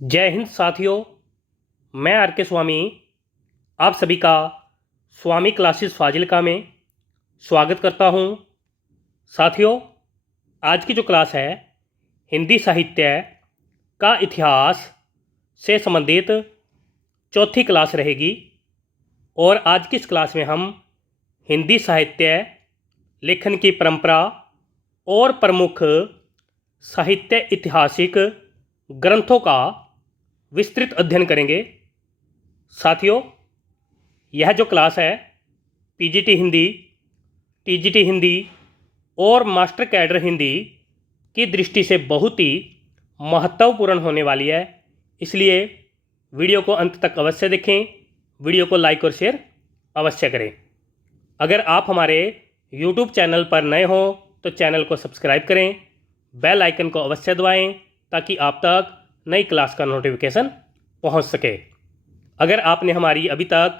जय हिंद साथियों। मैं आर के स्वामी आप सभी का स्वामी क्लासेस फाजिलका में स्वागत करता हूं। साथियों, आज की जो क्लास है हिंदी साहित्य का इतिहास से संबंधित चौथी क्लास रहेगी। और आज की इस क्लास में हम हिंदी साहित्य लेखन की परंपरा और प्रमुख साहित्य ऐतिहासिक ग्रंथों का विस्तृत अध्ययन करेंगे। साथियों, यह जो क्लास है पीजीटी हिंदी, टीजीटी हिंदी और मास्टर कैडर हिंदी की दृष्टि से बहुत ही महत्वपूर्ण होने वाली है, इसलिए वीडियो को अंत तक अवश्य देखें। वीडियो को लाइक और शेयर अवश्य करें। अगर आप हमारे यूट्यूब चैनल पर नए हों तो चैनल को सब्सक्राइब करें, बेल आइकन को अवश्य दबाएं ताकि आप तक नई क्लास का नोटिफिकेशन पहुंच सके। अगर आपने हमारी अभी तक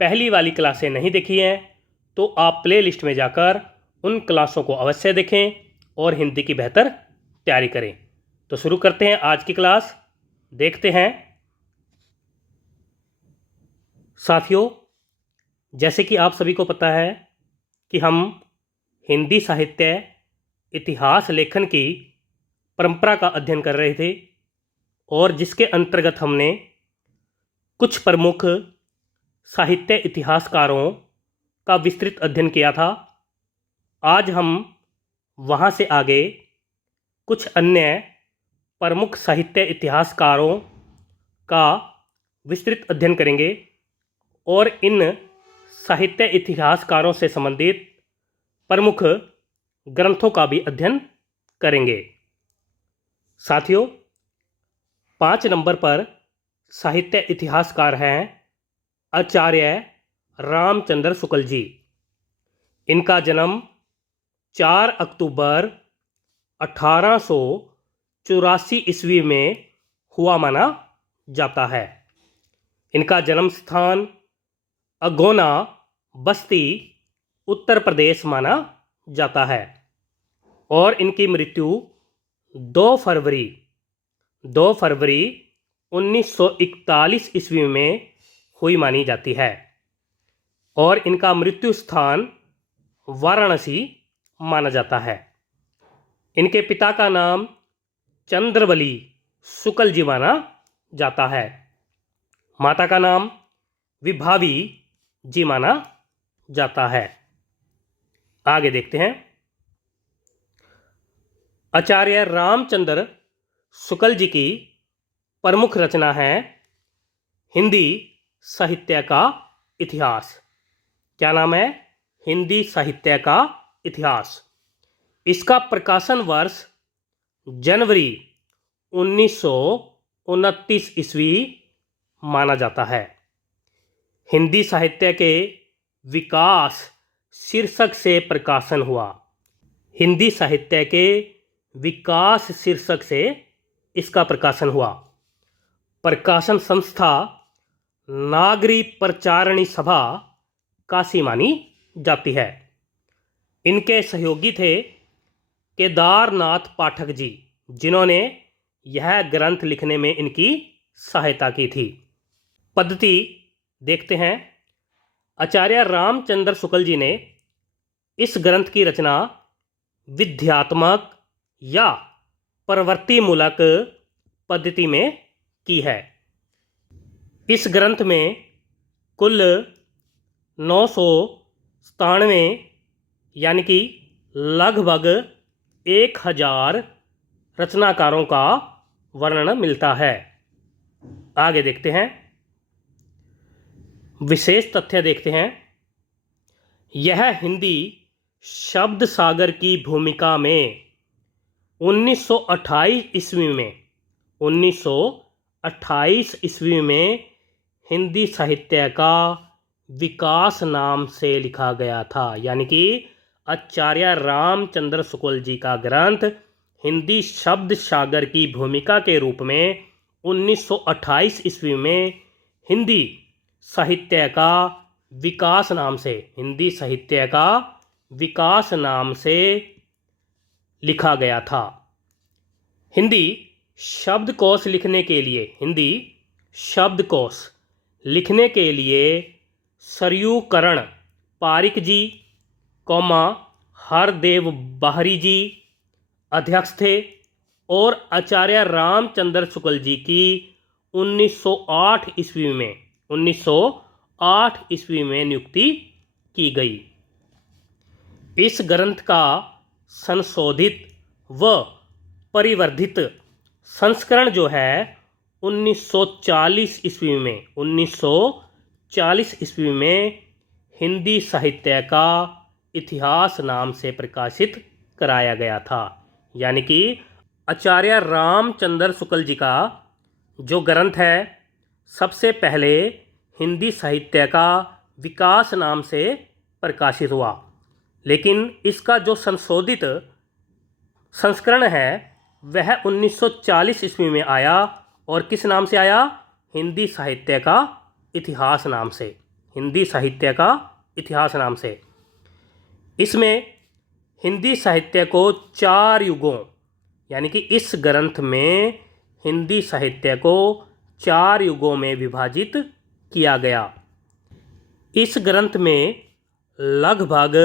पहली वाली क्लासें नहीं देखी हैं तो आप प्लेलिस्ट में जाकर उन क्लासों को अवश्य देखें और हिंदी की बेहतर तैयारी करें। तो शुरू करते हैं आज की क्लास। देखते हैं साथियों, जैसे कि आप सभी को पता है कि हम हिंदी साहित्य इतिहास लेखन की परंपरा का अध्ययन कर रहे थे और जिसके अंतर्गत हमने कुछ प्रमुख साहित्य इतिहासकारों का विस्तृत अध्ययन किया था। आज हम वहाँ से आगे कुछ अन्य प्रमुख साहित्य इतिहासकारों का विस्तृत अध्ययन करेंगे और इन साहित्य इतिहासकारों से संबंधित प्रमुख ग्रंथों का भी अध्ययन करेंगे। साथियों, 5 नंबर पर साहित्य इतिहासकार हैं आचार्य रामचंद्र शुक्ल जी। इनका जन्म 4 अक्टूबर 1884 ईस्वी में हुआ माना जाता है। इनका जन्म स्थान अगोना, बस्ती, उत्तर प्रदेश माना जाता है और इनकी मृत्यु 2 फरवरी 1941 ईस्वी में हुई मानी जाती है और इनका मृत्यु स्थान वाराणसी माना जाता है। इनके पिता का नाम चंद्रवली शुक्ल जी माना जाता है। माता का नाम विभावी जी माना जाता है। आगे देखते हैं। आचार्य रामचंद्र शुक्ल जी की प्रमुख रचना है हिंदी साहित्य का इतिहास। क्या नाम है? हिंदी साहित्य का इतिहास। इसका प्रकाशन वर्ष जनवरी 1929 ईस्वी माना जाता है। हिंदी साहित्य के विकास शीर्षक से प्रकाशन हुआ। हिंदी साहित्य के विकास शीर्षक से इसका प्रकाशन हुआ। प्रकाशन संस्था नागरी प्रचारणी सभा काशी मानी जाती है। इनके सहयोगी थे केदारनाथ पाठक जी, जिन्होंने यह ग्रंथ लिखने में इनकी सहायता की थी। पद्धति देखते हैं। आचार्य रामचंद्र शुक्ल जी ने इस ग्रंथ की रचना विद्यात्मक या प्रवृत्तिमूलक पद्धति में की है। इस ग्रंथ में कुल 997 यानी कि लगभग 1000 रचनाकारों का वर्णन मिलता है। आगे देखते हैं। विशेष तथ्य देखते हैं। यह हिंदी शब्द सागर की भूमिका में 1928 ईस्वी में हिंदी साहित्य का विकास नाम से लिखा गया था। यानी कि आचार्य रामचंद्र शुक्ल जी का ग्रंथ हिंदी शब्द सागर की भूमिका के रूप में 1928 ईस्वी में हिंदी साहित्य का विकास नाम से, हिंदी साहित्य का विकास नाम से लिखा गया था। हिंदी शब्दकोश लिखने के लिए, हिंदी शब्दकोश लिखने के लिए सरयूकरण पारिक जी, हरदेव बाहरी जी अध्यक्ष थे और आचार्य रामचंद्र शुक्ल जी की 1908 ईस्वी में नियुक्ति की गई। इस ग्रंथ का संशोधित व परिवर्धित संस्करण जो है 1940 ईस्वी में हिंदी साहित्य का इतिहास नाम से प्रकाशित कराया गया था। यानी कि आचार्य रामचंद्र शुक्ल जी का जो ग्रंथ है सबसे पहले हिंदी साहित्य का विकास नाम से प्रकाशित हुआ, लेकिन इसका जो संशोधित संस्करण है वह 1940 ईस्वी में आया और किस नाम से आया? हिंदी साहित्य का इतिहास नाम से। हिंदी साहित्य का इतिहास नाम से। इसमें हिंदी साहित्य को 4 युगों, यानी कि इस ग्रंथ में हिंदी साहित्य को 4 युगों में विभाजित किया गया। इस ग्रंथ में लगभग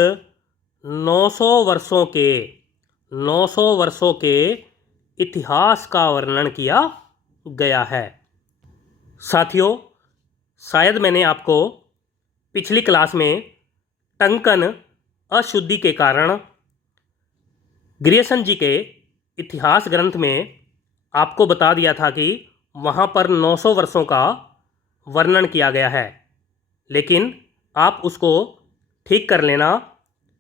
900 वर्षों के इतिहास का वर्णन किया गया है। साथियों, शायद मैंने आपको पिछली क्लास में टंकन अशुद्धि के कारण ग्रियर्सन जी के इतिहास ग्रंथ में आपको बता दिया था कि वहाँ पर 900 वर्षों का वर्णन किया गया है, लेकिन आप उसको ठीक कर लेना।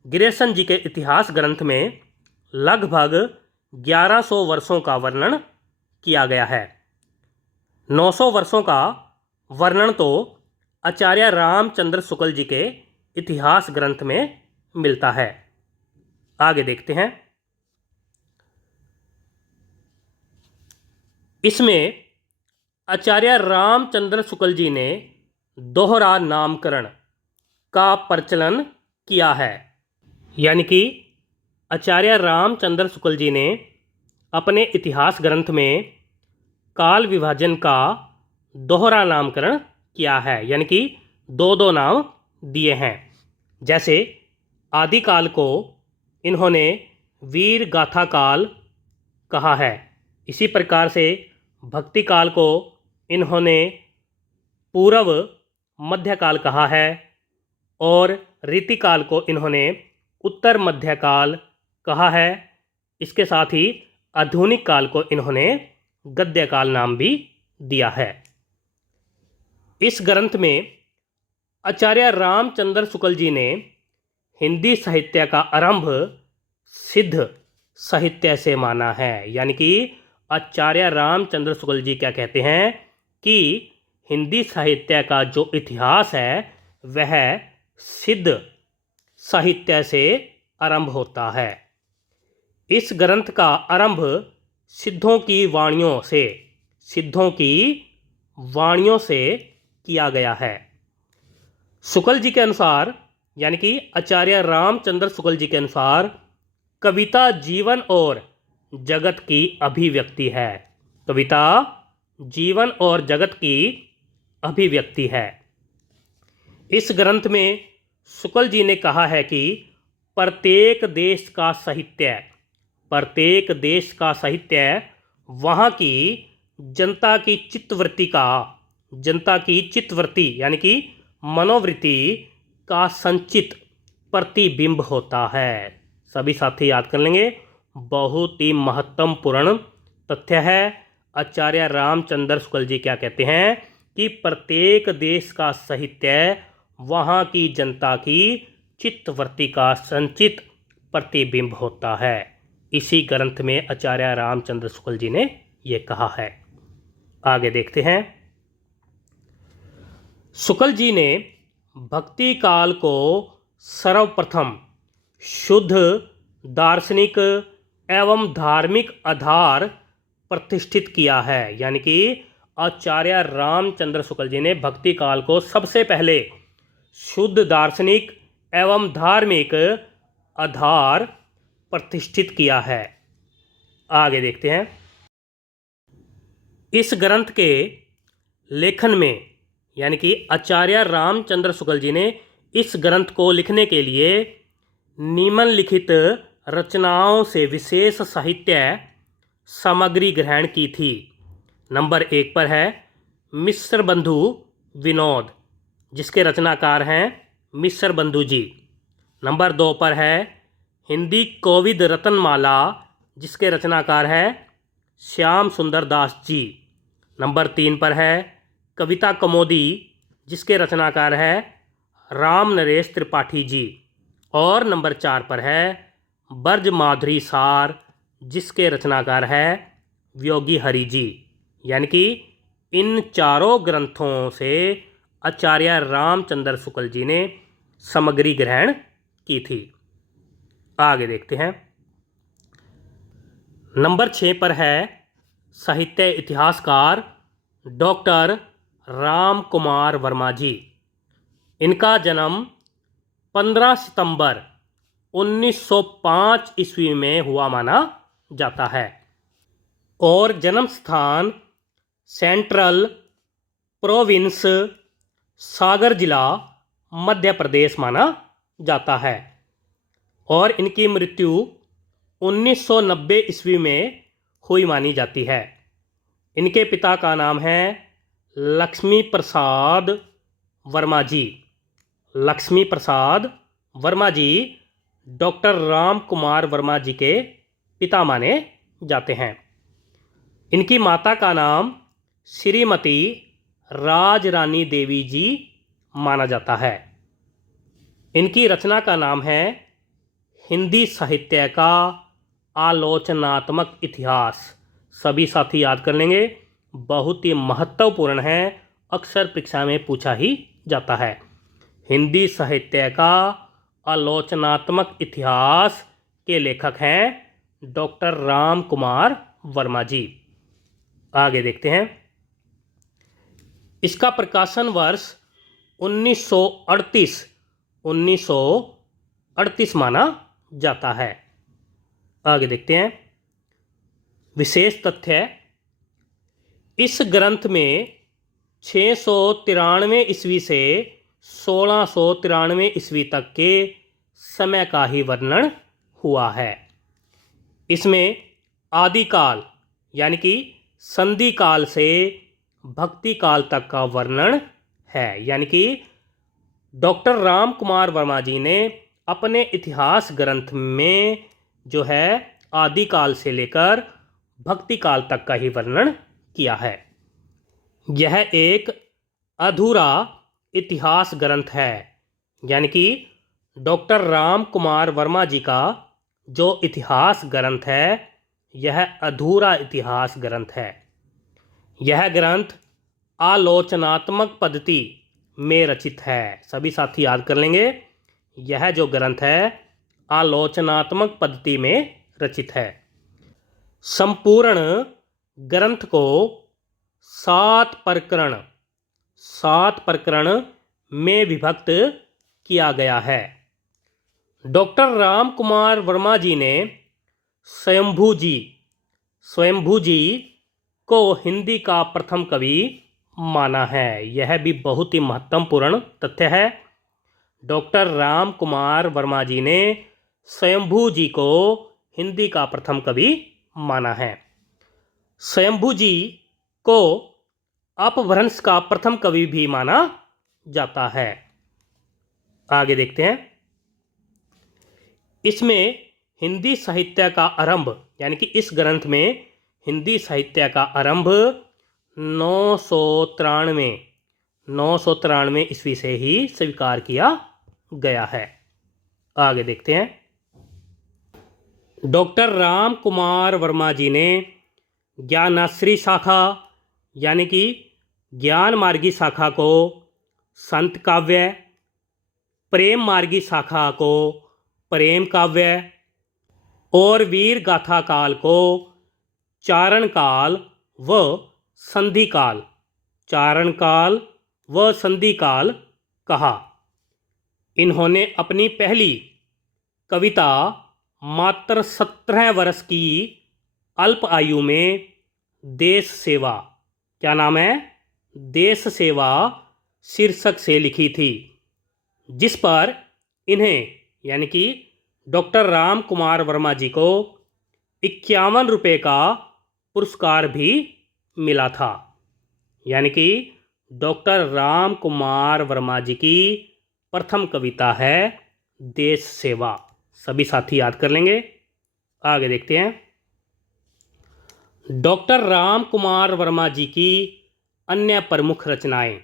ग्रियर्सन जी के इतिहास ग्रंथ में लगभग 1100 वर्षों का वर्णन किया गया है। 900 वर्षों का वर्णन तो आचार्य रामचंद्र शुक्ल जी के इतिहास ग्रंथ में मिलता है। आगे देखते हैं। इसमें आचार्य रामचंद्र शुक्ल जी ने दोहरा नामकरण का प्रचलन किया है। यानी कि आचार्य रामचंद्र शुक्ल जी ने अपने इतिहास ग्रंथ में काल विभाजन का दोहरा नामकरण किया है, यानी कि 2 नाम दिए हैं। जैसे आदिकाल को इन्होंने वीर गाथा काल कहा है, इसी प्रकार से भक्ति काल को इन्होंने पूर्व मध्यकाल कहा है और रीतिकाल को इन्होंने उत्तर मध्यकाल कहा है। इसके साथ ही आधुनिक काल को इन्होंने गद्यकाल नाम भी दिया है। इस ग्रंथ में आचार्य रामचंद्र शुक्ल जी ने हिंदी साहित्य का आरंभ सिद्ध साहित्य से माना है। यानी कि आचार्य रामचंद्र शुक्ल जी क्या कहते हैं कि हिंदी साहित्य का जो इतिहास है वह सिद्ध साहित्य से आरंभ होता है। इस ग्रंथ का आरंभ सिद्धों की वाणियों से किया गया है। शुक्ल जी के अनुसार, यानी कि आचार्य रामचंद्र शुक्ल जी के अनुसार, कविता जीवन और जगत की अभिव्यक्ति है। कविता जीवन और जगत की अभिव्यक्ति है। इस ग्रंथ में शुक्ल जी ने कहा है कि प्रत्येक देश का साहित्य वहाँ की जनता की चित्तवृत्ति यानी कि मनोवृत्ति का संचित प्रतिबिंब होता है। सभी साथी याद कर लेंगे, बहुत ही महत्वपूर्ण तथ्य है। आचार्य रामचंद्र शुक्ल जी क्या कहते हैं कि प्रत्येक देश का साहित्य वहाँ की जनता की चित्तवृत्ति का संचित प्रतिबिंब होता है। इसी ग्रंथ में आचार्य रामचंद्र शुक्ल जी ने ये कहा है। आगे देखते हैं। शुक्ल जी ने भक्ति काल को सर्वप्रथम शुद्ध दार्शनिक एवं धार्मिक आधार प्रतिष्ठित किया है। यानी कि आचार्य रामचंद्र शुक्ल जी ने भक्ति काल को सबसे पहले शुद्ध दार्शनिक एवं धार्मिक आधार प्रतिष्ठित किया है। आगे देखते हैं। इस ग्रंथ के लेखन में यानी कि आचार्य रामचंद्र शुक्ल जी ने इस ग्रंथ को लिखने के लिए निम्नलिखित रचनाओं से विशेष साहित्य सामग्री ग्रहण की थी। नंबर 1 पर है मिश्र बंधु विनोद, जिसके रचनाकार हैं मिश्र बंधु जी। नंबर 2 पर है हिंदी कोविद रत्नमाला, जिसके रचनाकार है श्याम सुंदर दास जी। नंबर 3 पर है कविता कौमुदी, जिसके रचनाकार है राम नरेश त्रिपाठी जी। और नंबर 4 पर है ब्रज माधुरी सार, जिसके रचनाकार है योगी हरि जी। यानी कि इन चारों ग्रंथों से आचार्य रामचंद्र शुक्ल जी ने सामग्री ग्रहण की थी। आगे देखते हैं। नंबर 6 पर है साहित्य इतिहासकार डॉक्टर राम कुमार वर्मा जी। इनका जन्म 15 सितंबर 1905 ईस्वी में हुआ माना जाता है और जन्म स्थान सेंट्रल प्रोविंस सागर जिला मध्य प्रदेश माना जाता है और इनकी मृत्यु 1990 ईस्वी में हुई मानी जाती है। इनके पिता का नाम है लक्ष्मी प्रसाद वर्मा जी। लक्ष्मी प्रसाद वर्मा जी डॉक्टर राम कुमार वर्मा जी के पिता माने जाते हैं। इनकी माता का नाम श्रीमती राजरानी देवी जी माना जाता है। इनकी रचना का नाम है हिंदी साहित्य का आलोचनात्मक इतिहास। सभी साथी याद कर लेंगे, बहुत ही महत्वपूर्ण है, अक्सर परीक्षा में पूछा ही जाता है। हिंदी साहित्य का आलोचनात्मक इतिहास के लेखक हैं डॉक्टर राम कुमार वर्मा जी। आगे देखते हैं। इसका प्रकाशन वर्ष 1938 माना जाता है। आगे देखते हैं। विशेष तथ्य, इस ग्रंथ में 693 ईस्वी से 1693 ईस्वी तक के समय का ही वर्णन हुआ है। इसमें आदिकाल यानी कि संधि काल से भक्ति काल तक का वर्णन है। यानी कि डॉक्टर राम कुमार वर्मा जी ने अपने इतिहास ग्रंथ में जो है आदिकाल से लेकर भक्ति काल तक का ही वर्णन किया है। यह एक अधूरा इतिहास ग्रंथ है। यानी कि डॉक्टर राम कुमार वर्मा जी का जो इतिहास ग्रंथ है यह अधूरा इतिहास ग्रंथ है। यह ग्रंथ आलोचनात्मक पद्धति में रचित है। सभी साथी याद कर लेंगे, यह जो ग्रंथ है आलोचनात्मक पद्धति में रचित है। संपूर्ण ग्रंथ को 7 प्रकरण में विभक्त किया गया है। डॉक्टर राम कुमार वर्मा जी ने स्वयंभू जी को हिंदी का प्रथम कवि माना है। यह भी बहुत ही महत्वपूर्ण तथ्य है। डॉक्टर राम कुमार वर्मा जी ने स्वयंभू जी को हिंदी का प्रथम कवि माना है। स्वयंभू जी को अपभ्रंश का प्रथम कवि भी माना जाता है। आगे देखते हैं। इसमें हिंदी साहित्य का आरंभ यानी कि इस ग्रंथ में हिंदी साहित्य का आरंभ 993 ईस्वी से ही स्वीकार किया गया है। आगे देखते हैं। डॉक्टर राम कुमार वर्मा जी ने ज्ञानाश्री शाखा यानी कि ज्ञान मार्गी शाखा को संत काव्य, प्रेम मार्गी शाखा को प्रेम काव्य और वीर गाथा काल को चारण काल व संधि काल कहा। इन्होंने अपनी पहली कविता मात्र 17 वर्ष की अल्प आयु में देश सेवा क्या नाम है, देश सेवा शीर्षक से लिखी थी, जिस पर इन्हें यानी कि डॉक्टर राम कुमार वर्मा जी को 51 रुपये का पुरस्कार भी मिला था। यानी कि डॉक्टर राम कुमार वर्मा जी की प्रथम कविता है देश सेवा। सभी साथी याद कर लेंगे। आगे देखते हैं। डॉक्टर राम कुमार वर्मा जी की अन्य प्रमुख रचनाएं।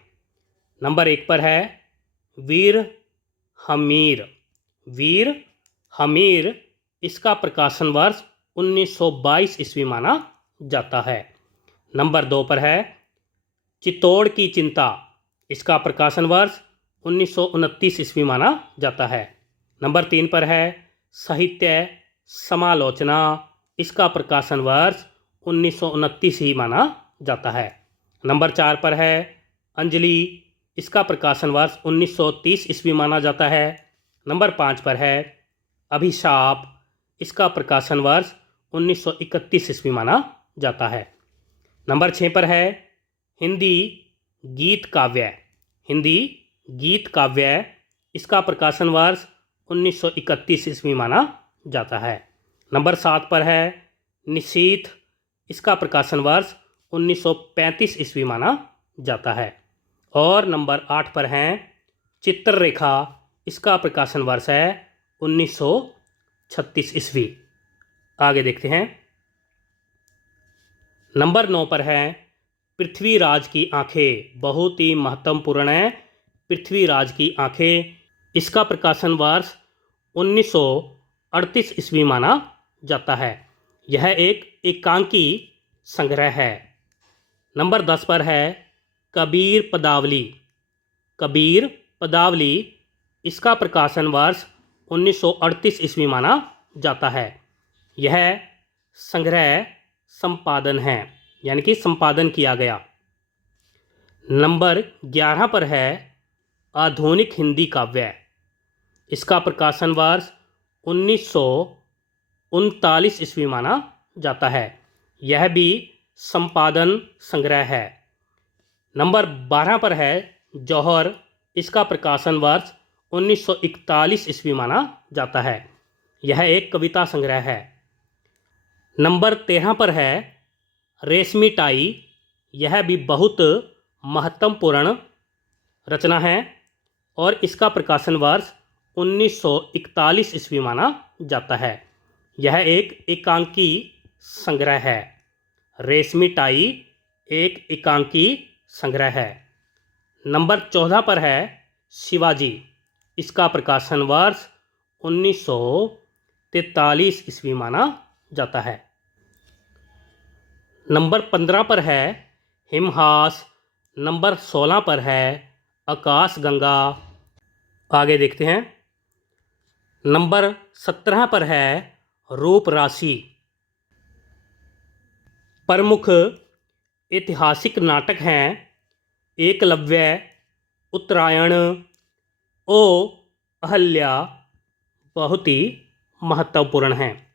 नंबर 1 पर है वीर हमीर। वीर हमीर इसका प्रकाशन वर्ष 1922 ईस्वी माना जाता है। नंबर 2 पर है चित्तौड़ की चिंता। इसका प्रकाशन वर्ष 1929 ईस्वी माना जाता है। नंबर 3 पर है साहित्य समालोचना। इसका प्रकाशन वर्ष 1929 ही माना जाता है। नंबर 4 पर है अंजलि। इसका प्रकाशन वर्ष 1930 ईस्वी माना जाता है। नंबर 5 पर है अभिशाप। इसका प्रकाशन वर्ष 1931 ईस्वी माना जाता है। नंबर 6 पर है हिंदी गीत काव्य। हिंदी गीत काव्य इसका प्रकाशन वर्ष 1931 ईस्वी माना जाता है। नंबर 7 पर है निशीथ। इसका प्रकाशन वर्ष 1935 ईस्वी माना जाता है। और नंबर 8 पर हैं चित्ररेखा। इसका प्रकाशन वर्ष है 1936 ईस्वी। आगे देखते हैं। नंबर 9 पर है पृथ्वीराज की आंखें। बहुत ही महत्वपूर्ण है पृथ्वीराज की आंखें। इसका प्रकाशन वर्ष 1938 ईस्वी माना जाता है। यह एक एकांकी संग्रह है। नंबर 10 पर है कबीर पदावली। कबीर पदावली इसका प्रकाशन वर्ष 1938 ईस्वी माना जाता है। यह संग्रह संपादन है यानी कि संपादन किया गया। नंबर 11 पर है आधुनिक हिंदी काव्य। इसका प्रकाशन वर्ष 1939 ईस्वी माना जाता है। यह भी संपादन संग्रह है। नंबर 12 पर है जौहर। इसका प्रकाशन वर्ष 1941 ईस्वी माना जाता है। यह एक कविता संग्रह है। नंबर 13 पर है रेशमी टाई। यह भी बहुत महत्वपूर्ण रचना है और इसका प्रकाशन वर्ष 1941 ईस्वी माना जाता है। यह एक एकांकी संग्रह है। रेशमी टाई एक एकांकी संग्रह है। नंबर 14 पर है शिवाजी। इसका प्रकाशन वर्ष 1943 ईस्वी माना जाता है। नंबर 15 पर है हिमहास। नंबर 16 पर है आकाश गंगा। आगे देखते हैं। नंबर 17 पर है रूप राशि। प्रमुख ऐतिहासिक नाटक हैं एकलव्य, उत्तरायण, ओ अहल्या। बहुत ही महत्वपूर्ण हैं।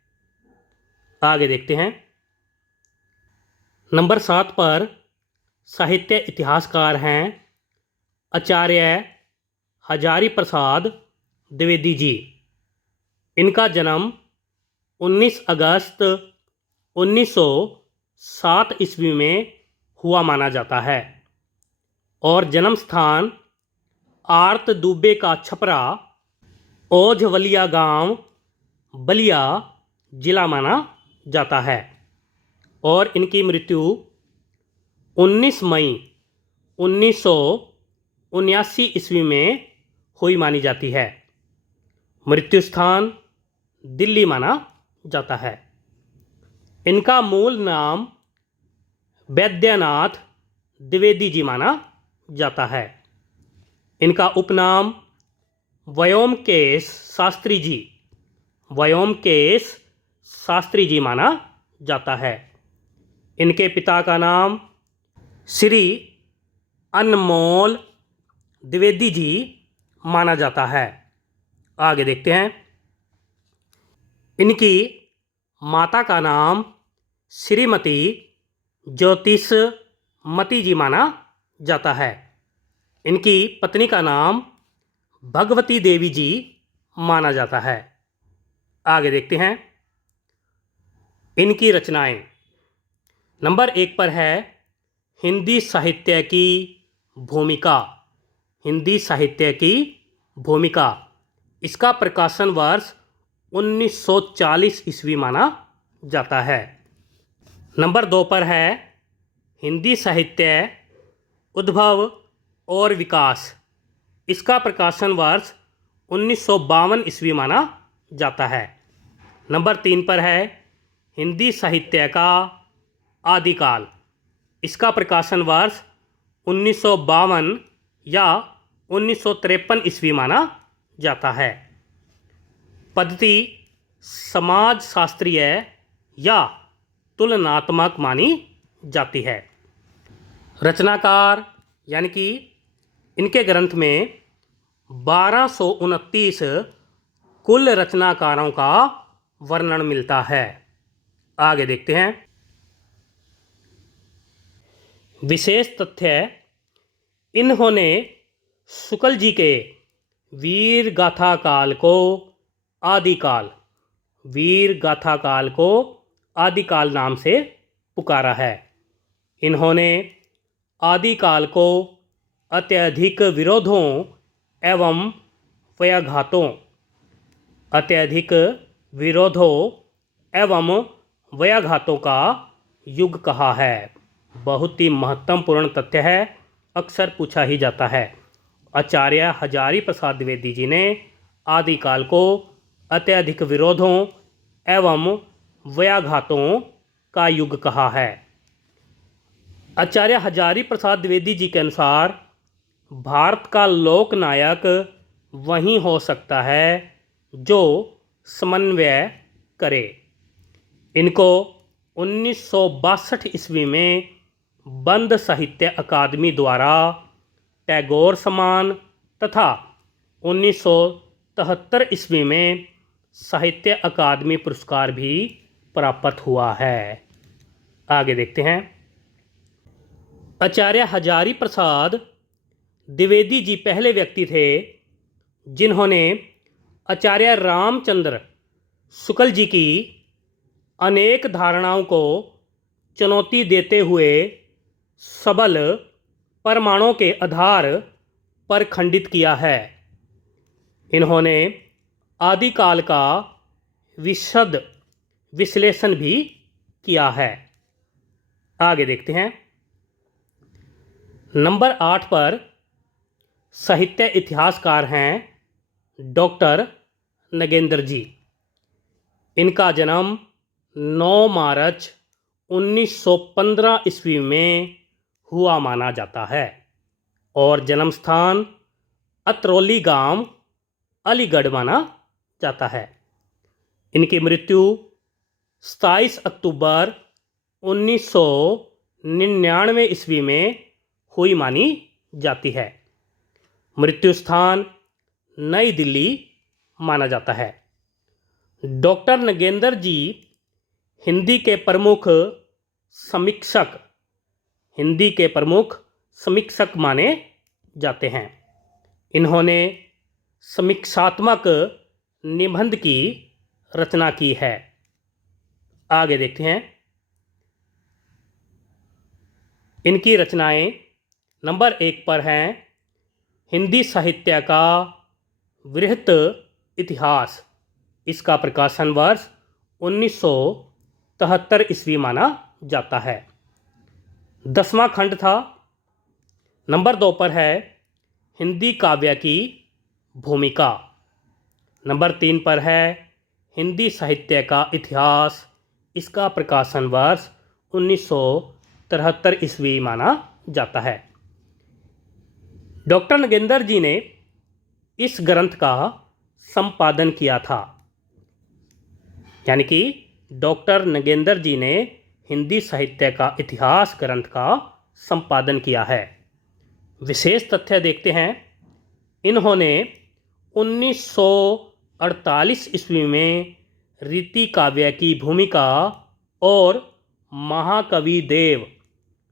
आगे देखते हैं। नंबर 7 पर साहित्य इतिहासकार हैं आचार्य हजारी प्रसाद द्विवेदी जी। इनका जन्म 19 अगस्त 1907 ईस्वी में हुआ माना जाता है और जन्म स्थान आर्त दुबे का छपरा ओझवलिया गांव बलिया जिला माना जाता है। और इनकी मृत्यु 19 मई 1979 ईस्वी में हुई मानी जाती है। मृत्यु स्थान दिल्ली माना जाता है। इनका मूल नाम वैद्यनाथ द्विवेदी जी माना जाता है। इनका उपनाम व्योमकेश शास्त्री जी, व्योमकेश शास्त्री जी माना जाता है। इनके पिता का नाम श्री अनमोल द्विवेदी जी माना जाता है। आगे देखते हैं। इनकी माता का नाम श्रीमती ज्योतिष मती जी माना जाता है। इनकी पत्नी का नाम भगवती देवी जी माना जाता है। आगे देखते हैं इनकी रचनाएं। नंबर 1 पर है हिंदी साहित्य की भूमिका। हिंदी साहित्य की भूमिका, इसका प्रकाशन वर्ष 1940 ईस्वी माना जाता है। नंबर 2 पर है हिंदी साहित्य उद्भव और विकास। इसका प्रकाशन वर्ष 1952 ईस्वी माना जाता है। नंबर 3 पर है हिंदी साहित्य का आदिकाल। इसका प्रकाशन वर्ष 1952 या 1953 ईस्वी माना जाता है। पद्धति समाज शास्त्रीय या तुलनात्मक मानी जाती है। रचनाकार यानी कि इनके ग्रंथ में 1229 कुल रचनाकारों का वर्णन मिलता है। आगे देखते हैं विशेष तथ्य। इन्होंने शुक्ल जी के वीर गाथा काल को आदिकाल, वीर गाथा काल को आदिकाल नाम से पुकारा है। इन्होंने आदिकाल को अत्यधिक विरोधों एवं व्याघातों, अत्यधिक विरोधों एवं व्याघातों का युग कहा है। बहुत ही महत्वपूर्ण तथ्य है, अक्सर पूछा ही जाता है। आचार्य हजारी प्रसाद द्विवेदी जी ने आदिकाल को अत्यधिक विरोधों एवं व्याघातों का युग कहा है। आचार्य हजारी प्रसाद द्विवेदी जी के अनुसार भारत का लोकनायक वही हो सकता है जो समन्वय करे। इनको 1962 ईस्वी में बंद साहित्य अकादमी द्वारा टैगोर सम्मान तथा 1973 ईस्वी में साहित्य अकादमी पुरस्कार भी प्राप्त हुआ है। आगे देखते हैं आचार्य हजारी प्रसाद द्विवेदी जी पहले व्यक्ति थे जिन्होंने आचार्य रामचंद्र शुक्ल जी की अनेक धारणाओं को चुनौती देते हुए सबल प्रमाणों के आधार पर खंडित किया है। इन्होंने आदिकाल का विशद विश्लेषण भी किया है। आगे देखते हैं नंबर 8 पर साहित्य इतिहासकार हैं डॉक्टर नगेंद्र जी। इनका जन्म 9 मार्च 1915 ईस्वी में हुआ माना जाता है और जन्म स्थान अतरौली गांव अलीगढ़ माना जाता है। इनकी मृत्यु 27 अक्टूबर 1999 ईस्वी में हुई मानी जाती है। मृत्यु स्थान नई दिल्ली माना जाता है। डॉक्टर नगेंद्र जी हिंदी के प्रमुख समीक्षक माने जाते हैं। इन्होंने समीक्षात्मक निबंध की रचना की है। आगे देखते हैं इनकी रचनाएं। नंबर 1 पर हैं हिंदी साहित्य का वृहत इतिहास। इसका प्रकाशन वर्ष 1973 ईस्वी माना जाता है। 10वां खंड था। नंबर 2 पर है हिंदी काव्य की भूमिका। नंबर 3 पर है हिंदी साहित्य का इतिहास। इसका प्रकाशन वर्ष 1973 ईस्वी माना जाता है। डॉक्टर नगेंद्र जी ने इस ग्रंथ का संपादन किया था, यानी कि डॉक्टर नगेंद्र जी ने हिंदी साहित्य का इतिहास ग्रंथ का संपादन किया है। विशेष तथ्य देखते हैं। इन्होंने 1948 ईस्वी में रीति काव्य की भूमिका और महाकवि देव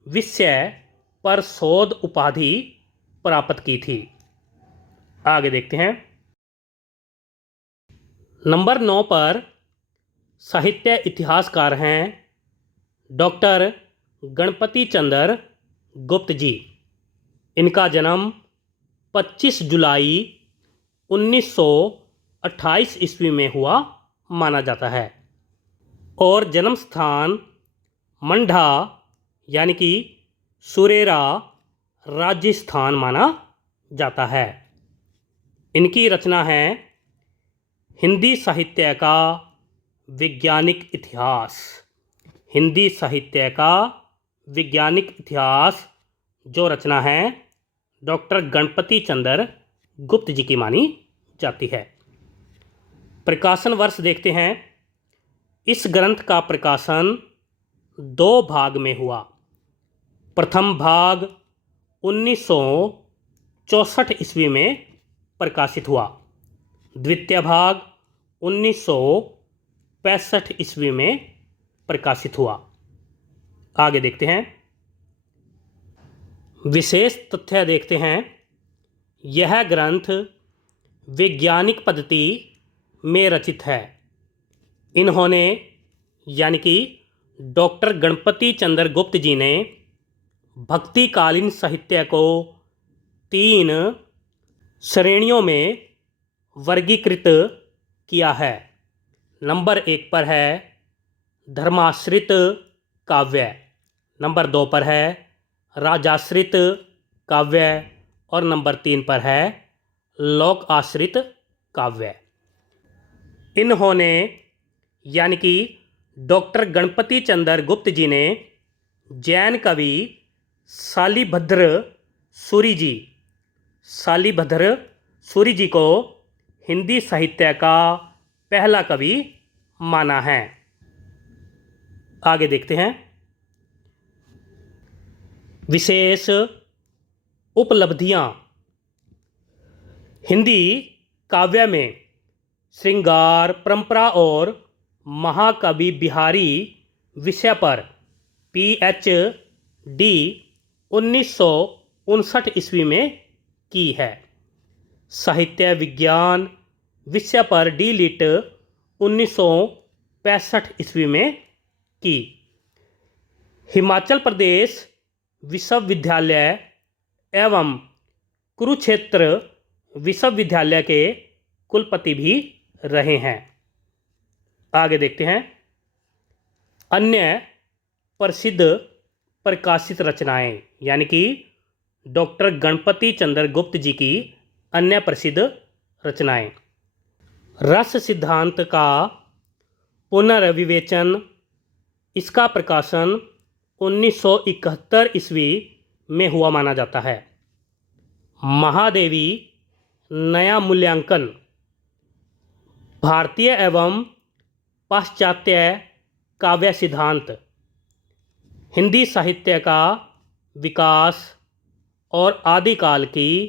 विषय पर शोध उपाधि प्राप्त की थी। आगे देखते हैं। नंबर 9 पर साहित्य इतिहासकार हैं डॉक्टर गणपति चंद्र गुप्त जी। इनका जन्म 25 जुलाई 1928 ईस्वी में हुआ माना जाता है और जन्म स्थान मंडा यानी कि सुरेरा राजस्थान माना जाता है। इनकी रचना है हिंदी साहित्य का वैज्ञानिक इतिहास। हिंदी साहित्य का वैज्ञानिक इतिहास जो रचना है डॉक्टर गणपति चंद्र गुप्त जी की मानी जाती है। प्रकाशन वर्ष देखते हैं। इस ग्रंथ का प्रकाशन 2 भाग में हुआ। प्रथम भाग 1964 ईस्वी में प्रकाशित हुआ। द्वितीय भाग 1965 ईस्वी में प्रकाशित हुआ। आगे देखते हैं। विशेष तथ्य देखते हैं। यह ग्रंथ वैज्ञानिक पद्धति में रचित है। इन्होंने यानी कि डॉक्टर गणपति चंद्र गुप्त जी ने भक्तिकालीन साहित्य को 3 श्रेणियों में वर्गीकृत किया है। नंबर 1 पर है धर्माश्रित काव्य, नंबर 2 पर है राजाश्रित काव्य और नंबर 3 पर है लोक आश्रित काव्य। इन्होंने यानी कि डॉक्टर गणपति चंद्र गुप्त जी ने जैन कवि शालिभद्र सूरी जी को हिंदी साहित्य का पहला कवि माना है। आगे देखते हैं। विशेष उपलब्धियां। हिंदी काव्य में श्रृंगार परंपरा और महाकवि बिहारी विषय पर PhD 1959 ईस्वी में की है। साहित्य विज्ञान विषय पर D.Litt 1965 ईस्वी में की। हिमाचल प्रदेश विश्वविद्यालय एवं कुरुक्षेत्र विश्वविद्यालय के कुलपति भी रहे हैं। आगे देखते हैं। अन्य प्रसिद्ध प्रकाशित रचनाएं यानी कि डॉक्टर गणपति चंद्र गुप्त जी की अन्य प्रसिद्ध रचनाएं। रस सिद्धांत का पुनर्विवेचन। इसका प्रकाशन 1971 ईस्वी में हुआ माना जाता है। महादेवी नया मूल्यांकन। भारतीय एवं पाश्चात्य काव्य सिद्धांत। हिंदी साहित्य का विकास और आदिकाल की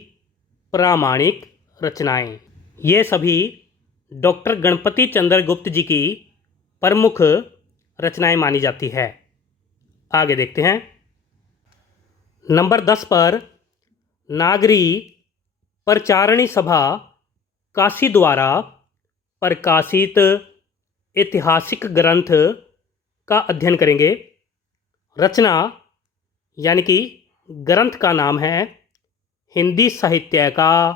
प्रामाणिक रचनाएं। ये सभी डॉक्टर गणपति चंद्र गुप्त जी की प्रमुख रचनाएं मानी जाती है। आगे देखते हैं। नंबर 10 पर नागरी प्रचारणी सभा काशी द्वारा प्रकाशित ऐतिहासिक ग्रंथ का अध्ययन करेंगे। रचना यानी कि ग्रंथ का नाम है हिंदी साहित्य का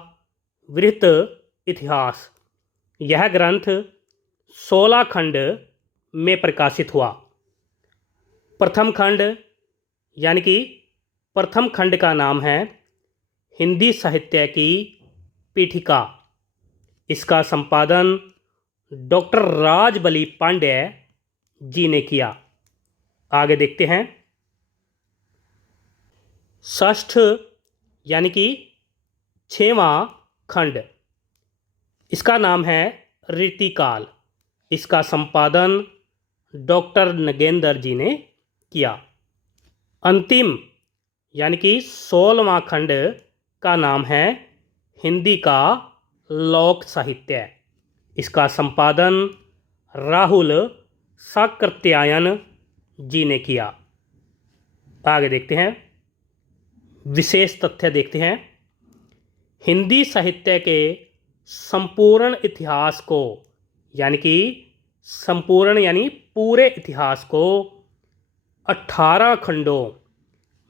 वृहत इतिहास। यह ग्रंथ 16 खंड में प्रकाशित हुआ। प्रथम खंड यानी कि प्रथम खंड का नाम है हिंदी साहित्य की पीठिका। इसका संपादन डॉक्टर राजबली पांड्य जी ने किया। आगे देखते हैं। षष्ठ यानी कि 6वां खंड, इसका नाम है रीतिकाल। इसका संपादन डॉक्टर नगेंद्र जी ने किया। अंतिम यानी कि 16वां खंड का नाम है हिंदी का लोक साहित्य। इसका संपादन राहुल साकृत्यायन जी ने किया। आगे देखते हैं। विशेष तथ्य देखते हैं। हिंदी साहित्य के संपूर्ण इतिहास को, यानी कि संपूर्ण यानी पूरे इतिहास को 18 खंडों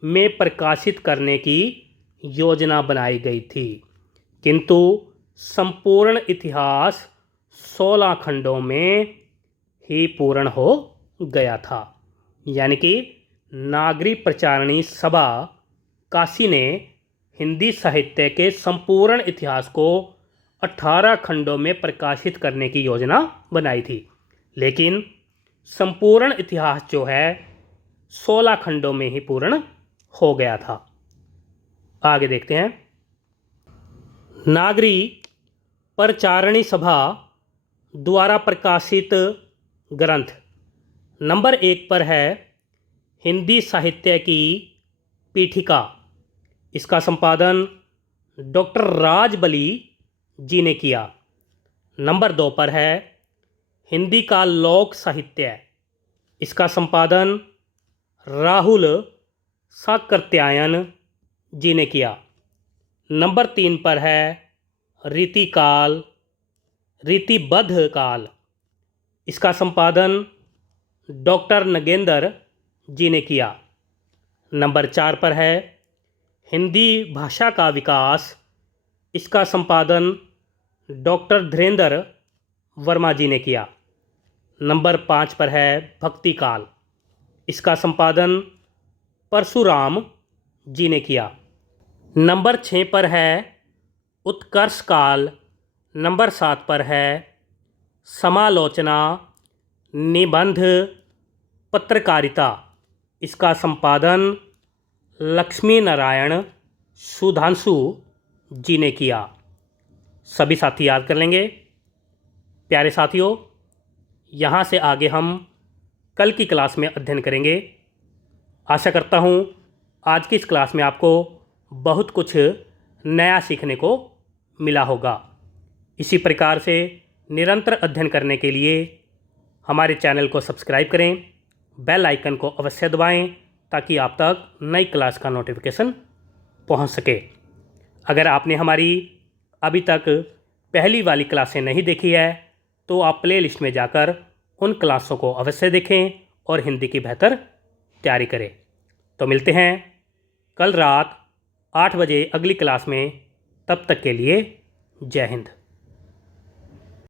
में प्रकाशित करने की योजना बनाई गई थी, किंतु संपूर्ण इतिहास 16 खंडों में ही पूर्ण हो गया था। यानी कि नागरी प्रचारणी सभा काशी ने हिंदी साहित्य के संपूर्ण इतिहास को 18 खंडों में प्रकाशित करने की योजना बनाई थी, लेकिन संपूर्ण इतिहास जो है 16 खंडों में ही पूर्ण हो गया था। आगे देखते हैं। नागरी प्रचारणी सभा द्वारा प्रकाशित ग्रंथ नंबर 1 पर है हिंदी साहित्य की पीठिका। इसका संपादन डॉक्टर राजबली जी ने किया। नंबर 2 पर है हिंदी का लोक साहित्य। इसका संपादन राहुल साकृत्यायन जी ने किया। नंबर 3 पर है रीतिबद्ध काल। इसका संपादन डॉक्टर नगेंद्र जी ने किया। नंबर 4 पर है हिंदी भाषा का विकास। इसका संपादन डॉक्टर धीरेन्द्र वर्मा जी ने किया। नंबर 5 पर है भक्ति काल। इसका संपादन परशुराम जी ने किया। नंबर 6 पर है उत्कर्ष काल। नंबर 7 पर है समालोचना, निबंध, पत्रकारिता। इसका संपादन लक्ष्मी नारायण सुधांशु जी ने किया। सभी साथी याद कर लेंगे। प्यारे साथियों, यहाँ से आगे हम कल की क्लास में अध्ययन करेंगे। आशा करता हूँ आज की इस क्लास में आपको बहुत कुछ नया सीखने को मिला होगा। इसी प्रकार से निरंतर अध्ययन करने के लिए हमारे चैनल को सब्सक्राइब करें, बेल आइकन को अवश्य दबाएं ताकि आप तक नई क्लास का नोटिफिकेशन पहुंच सके। अगर आपने हमारी अभी तक पहली वाली क्लासें नहीं देखी है तो आप प्लेलिस्ट में जाकर उन क्लासों को अवश्य देखें और हिंदी की बेहतर तैयारी करें। तो मिलते हैं कल रात 8 बजे अगली क्लास में। तब तक के लिए जय हिंद।